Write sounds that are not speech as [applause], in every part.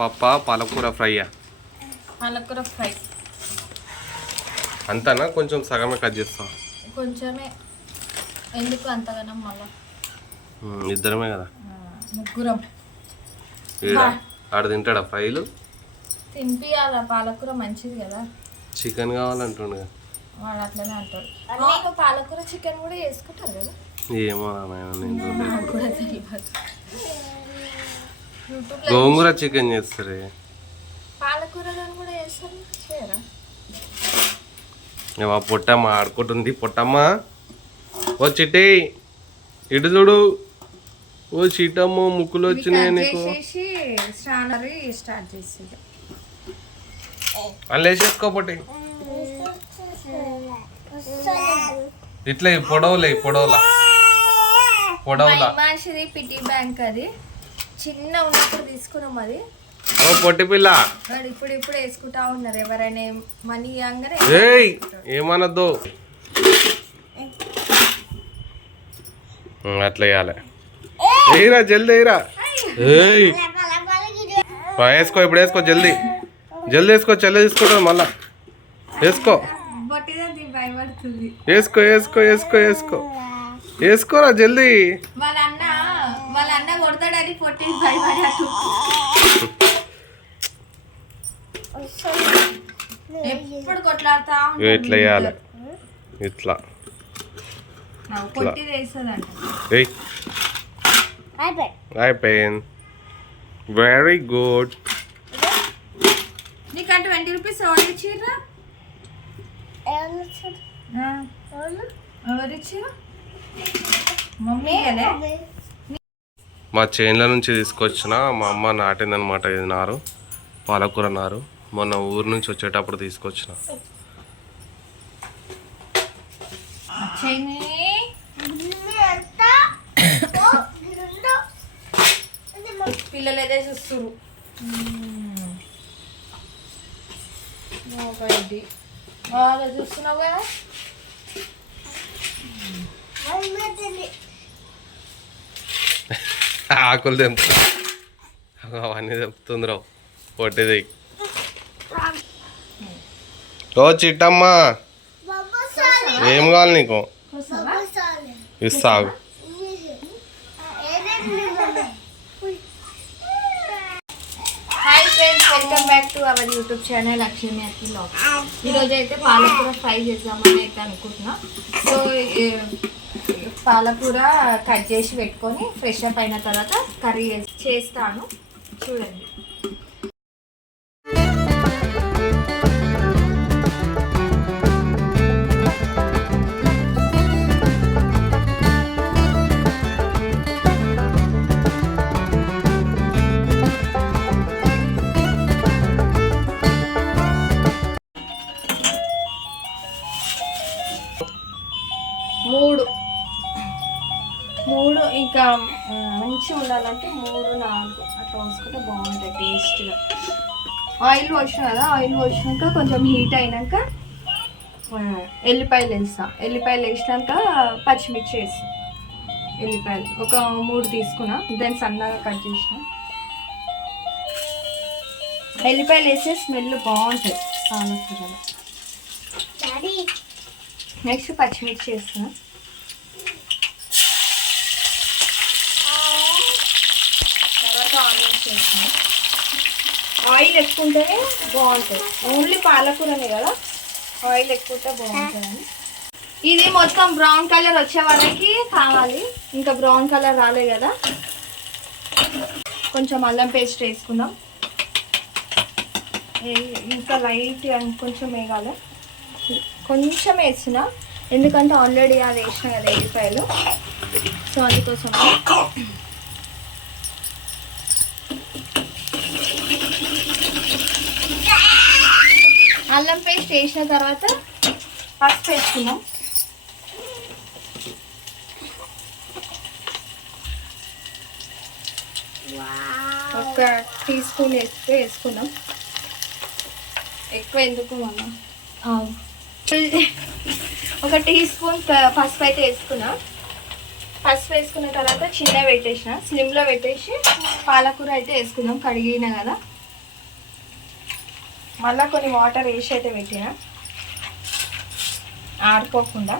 పప్ప పాలకూర ఫ్రైయా పాలకూర ఫ్రై. అంతనా? కొంచెం సగమే కట్ చేస్తాం కొంచెమే. ఎందుకు అంతగానం మళ్ళా? ఇద్దరమే కదా? ముగ్గురం. ఆడ తింటాడా ఫ్రైలు? తినిపియాల పాలకూర మంచిది కదా. చికెన్ కావాలంటుండు. వాళ్ళు అట్లనే అంటారు అవును పాలకూర చికెన్ కూడా వేసుకుంటారు కదా. ఏమో నాయన నేను కూడా తెలియదు గోంగూర చికెన్ చేస్తారే? పాలకూర దాన్ని కూడా వేస్తారు చేయరా? ఏమో పొట్టమ్మ ఆడుకుంటుంది. పొట్టమ్మ ఓ చిట్టి ఇటు చూడు. ఓ చిట్టమ్మ ముక్కులు వచ్చినాయి నీకు. స్టార్ట్ చేసింది. అల్లు వేసేసుకో పొట్టి. ఇట్లా పొడవులే పొడవులా. పొడవులా. పిటి బ్యాంక్ అది. చిన్న ఉన్నప్పుడు తీసుకున్నాం అది. ఓ పొట్టి పిల్ల. వాడు ఇప్పుడు ఇప్పుడు వేసుకుంటా ఉన్నారు. ఎవరైనా మనీ ఇవ్వగానే ఏయ్ ఏమనద్దు. ఉమ్, అట్లా వేయాలి జల్దీ వేయరా ఏయ్! ఆ, వేసుకో ఇప్పుడు వేసుకో జల్దీ. జల్దీ వేసుకో చెల్లె తీసుకుంటుంది మళ్ళా. వేసుకో. భయపడుతుంది. వేసుకో వేసుకో వేసుకో వేసుకో. వేసుకోరా జల్దీ. వాళ్ళ అన్న కొడతాడని పొట్టి భయపడి అటు ఎప్పుడు కొట్లాడుతా? ఇట్లా వేయాలి ఇట్లా. అయిపోయింది. వెరీ గుడ్ నీకు ట్వంటీ రూపీస్ ఎవరు ఇచ్చిర్రా? ఎవరు ఇచ్చిర్రు? మమ్మీ. అదే మా చేన్ల నుంచి తీసుకొచ్చిన మా అమ్మ నాటిందనమాట ఇది నారు పాలకూర నారు. మొన్న ఊరు నుంచి వచ్చేటప్పుడు తీసుకొచ్చిన. పిల్లలు బాగా చూస్తున్నావు కదా? ఆకులు తెంపుతా. అవన్నీ తెంపుతుంది రావు పొట్టిది ఓ చిట్టమ్మ. ఏం కావాలి నీకు? ఇస్తాగు hi friends welcome back to our YouTube channel Lakshmi Akhil vlog ఈరోజు అయితే పాలకూర ఫ్రై చేద్దామని అయితే అనుకుంటున్నా. సో పాలకూర కట్ చేసి పెట్టుకొని ఫ్రెష్ అప్ అయిన తర్వాత కర్రీ చేస్తాను. చూడండి. మూడు. మూడు ఇంకా మంచిగా ఉండాలంటే మూడు నాలుగు అట్లా వేసుకుంటే బాగుంటుంది టేస్ట్గా. ఆయిల్ పోసిన కదా ఆయిల్ పోసినాక కొంచెం హీట్ అయినాక ఎల్లిపాయలు వేస్తా. ఎల్లిపాయలు వేసినాక పచ్చిమిర్చి వేస్తా. ఎల్లిపాయలు. ఒక మూడు తీసుకున్నా దాన్ని సన్నగా కట్ చేసిన. ఎల్లిపాయలు వేసే స్మెల్ బాగుంటుంది. పాలకూరలో నెక్స్ట్ పచ్చిమిర్చి వేస్తున్నా. తర్వాత ఆనియన్స్ ఆయిల్ ఎక్కువ ఉంటేనే బాగుంటుంది. ఓన్లీ పాలకూరనే కదా? ఆయిల్ ఎక్కువ ఉంటే బాగుంటుందని. ఇది మొత్తం బ్రౌన్ కలర్ వచ్చే వరకు కావాలి. ఇంకా బ్రౌన్ కలర్ రాలే కదా? కొంచెం అల్లం పేస్ట్ వేసుకుందాం. ఇంకా లైట్ కొంచెం వేయాలి. కొంచెం వేసిన. ఎందుకంటే ఆల్రెడీ అది వేసిన కదా ఎల్లిపాయలు. సో అందుకోసం అల్లం పేస్ట్ వేసిన తర్వాత పసుపు వేసుకున్నాం ఒక టీ స్పూన్ వేస్తే వేసుకున్నాం ఎక్కువ ఎందుకు మనం ఒక టీ స్పూన్ పసుపు అయితే వేసుకున్నా. పసుపు వేసుకున్న తర్వాత చిన్న పెట్టేసిన. స్లిమ్లో పెట్టేసి పాలకూర అయితే వేసుకుందాం. కడిగిన కదా. మళ్ళీ కొన్ని వాటర్ వేసి అయితే పెట్టిన. ఆరిపోకుండా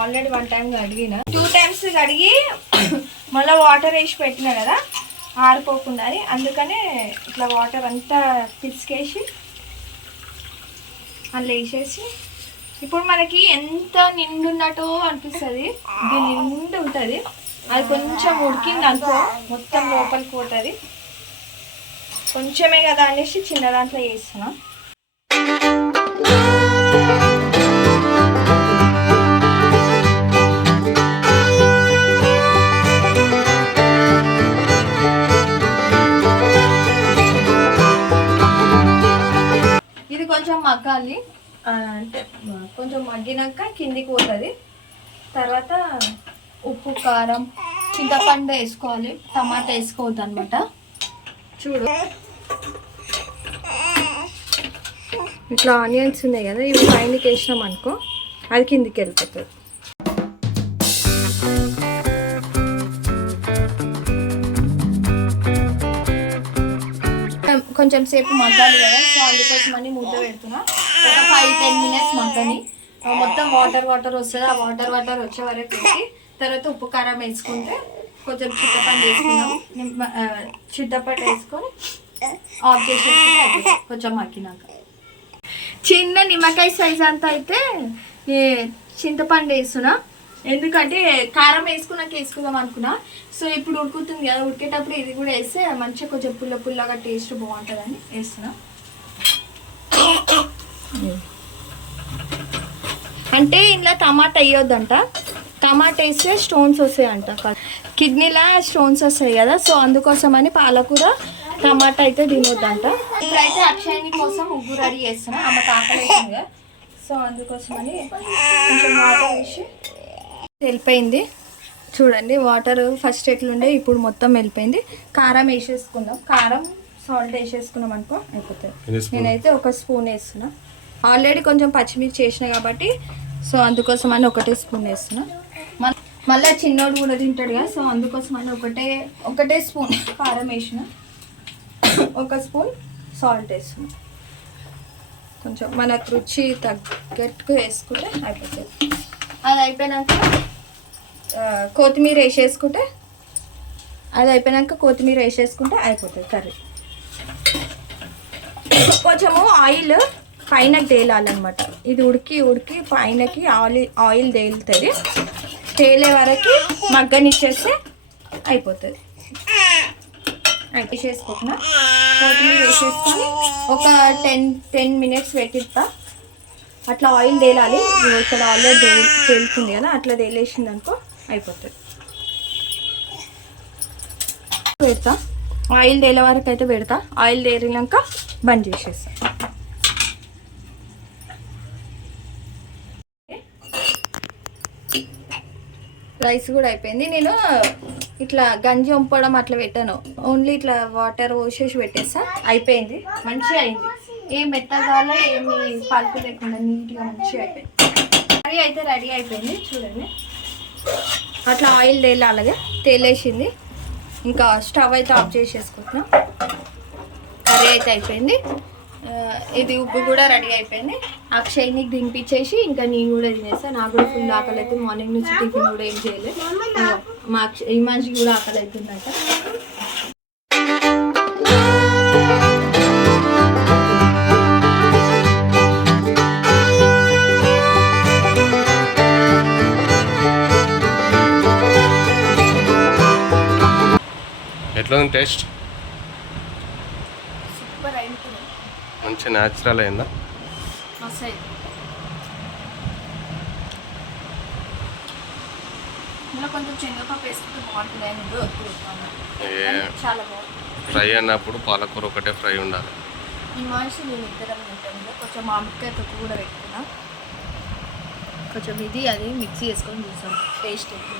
ఆల్రెడీ వన్ టైం కడిగిన. టూ టైమ్స్ కడిగి [coughs] మళ్ళీ వాటర్ వేసి పెట్టిన కదా ఆరిపోకుండా అని. అందుకనే ఇట్లా వాటర్ అంతా పిసికేసి అందులో వేసేసి. ఇప్పుడు మనకి ఎంత నిండున్నట్టు అనిపిస్తుంది. ఇది నిండు ఉంటుంది అది కొంచెం ఉడికింది అనుకో మొత్తం లోపలికి పోతుంది. కొంచెమే కదా అనేసి చిన్న దాంట్లో వేస్తున్నా ఇది కొంచెం మగ్గాలి. అంటే కొంచెం మగ్గినాక కిందికి పోతుంది. తర్వాత ఉప్పు కారం చింతపండు వేసుకోవాలి. టమాటా వేసుకోవద్దు అనమాట చూడు. ఇట్లా ఆనియన్స్ ఉన్నాయి కదా ఇవి పైనకి వేసినాం అనుకో అది కిందికి వెళ్ళిపోతుంది. కొంచెం సేపు మగ్గాలి కదా సో అందుకోసమని మూత పెడుతున్నా. ఒక ఫైవ్ టెన్ మినిట్స్ మగ్గని. మొత్తం వాటర్ వాటర్ వస్తుంది. ఆ వాటర్ వాటర్ వచ్చే వరకు పెట్టి తర్వాత ఉప్పు కారం వేసుకుంటే కొంచెం చిట్టపండు వేసుకున్నాం నిమ్మ- వేసుకొని ఆఫ్ చేసేసి కొంచెం మగ్గినాక చిన్న నిమ్మకాయ సైజ్ అంతా అయితే చింతపండు వేస్తున్నా ఎందుకంటే కారం వేసుకున్నాక వేసుకుందాం అనుకున్నా సో ఇప్పుడు ఉడుకుతుంది కదా ఉడికేటప్పుడు ఇది కూడా వేస్తే మంచిగా కొంచెం పుల్ల పుల్లగా టేస్ట్ బాగుంటుందని వేస్తున్నా. అంటే ఇందులో టమాటా వేయొద్దంట. టమాటా వేస్తే స్టోన్స్ వస్తాయంట. కిడ్నీలో స్టోన్స్ వస్తాయి కదా సో అందుకోసమని పాలకూర టమాటా అయితే తినొద్దంట. ఇప్పుడైతే అక్షయని కోసం ఉగ్గు రెడీ చేస్తున్నా. ఆమె కదా సో అందుకోసమని కొంచెం వాటర్ వేసి వెళ్ళిపోయింది. చూడండి వాటర్ ఫస్ట్ ఎట్లుండే ఇప్పుడు మొత్తం వెళ్ళిపోయింది. కారం వేసేసుకుందాం. కారం సాల్ట్ వేసేసుకున్నాం అనుకో అయిపోతుంది? నేనైతే ఒక స్పూన్ వేస్తున్నా. ఆల్రెడీ కొంచెం పచ్చిమిర్చి వేసిన కాబట్టి సో అందుకోసం అని ఒకటే స్పూన్ వేస్తున్నా. మళ్ళీ చిన్నోడు కూడా తింటాడు కదా సో అందుకోసం అని ఒకటే ఒకటే స్పూన్ కారం వేసిన. ఒక స్పూన్ సాల్ట్ వేస్తున్నా కొంచెం మనకు రుచి తగ్గట్టుగా వేసుకుంటే అయిపోతుంది. అది అయిపోయినాక? కొత్తిమీర వేసేసుకుంటే అది అయిపోయినాక కొత్తిమీర వేసేసుకుంటే అయిపోతుంది కర్రీ. కొంచెము ఆయిల్ పైన తేలాలన్నమాట. ఇది ఉడికి ఉడికి పైనకి ఆయిల్ ఆయిల్ తేలుతుంది. తేలే వరకు మగ్గనిచ్చేస్తే అయిపోతుంది. వేసేసుకుంటున్నా కొత్తిమీర వేసేసుకొని ఒక టెన్ టెన్ మినిట్స్ పెట్టిస్తా. అట్లా ఆయిల్ తేలాలి. ఇక్కడ ఆల్రెడీ తేలుతుంది కదా అట్లా తేలేసింది అనుకో అయిపోతుంది. పెడతా. ఆయిల్ తేలే వరకు అయితే పెడతా. ఆయిల్ తేలినాక బంద్ చేసేస్తాను రైస్ కూడా అయిపోయింది. నేను ఇట్లా గంజి వంపడం అట్లా పెట్టాను. ఓన్లీ ఇట్లా వాటర్ పోసేసి పెట్టేస్తా. అయిపోయింది. మంచిగా అయింది. ఏం మెత్తగాలో ఏమి పలుపు లేకుండా నీట్గా మంచిగా అయిపోయింది. కర్రీ అయితే రెడీ అయిపోయింది. చూడండి. అట్లా ఆయిల్ తేలి అలాగే తేలేసింది. ఇంకా స్టవ్ అయితే ఆఫ్ చేసేసుకుంటున్నాం. కర్రీ అయితే అయిపోయింది. ఇది ఉగ్గు కూడా రెడీ అయిపోయింది. అక్షయ్ని దింపించేసి ఇంకా నేను కూడా తినేస్తాను నాకు కూడా ఫుల్ ఆకలి అయితే మార్నింగ్ నుంచి టిఫిన్ కూడా ఏం చేయలేదు. మా అక్షయ్ ఈ మనిషికి కూడా ఆకలి అవుతుందట. ఎట్లా ఉంది టేస్ట్ సూపర్ అయింది మంచి న్యాచురల్ అయిందా మస్తు అయింది ఇందులో కొంచెం శనగపప్పు వేసుకుంటే బాగుంటుంది అని ఇప్పుడు వద్దు ఏ కానీ చాలా బాగుంది. ఫ్రై అన్నప్పుడు పాలకూర ఒకటే ఫ్రై ఉండాలి. ఈ మనిషి నేను ఇద్దరం తింటాను. కొంచెం మామిడికాయ తొక్కు కూడా పెట్టుకున్నా. కొంచెం ఇది అది మిక్సీ వేసుకొని చూసాం. టేస్ట్ ఎక్కువ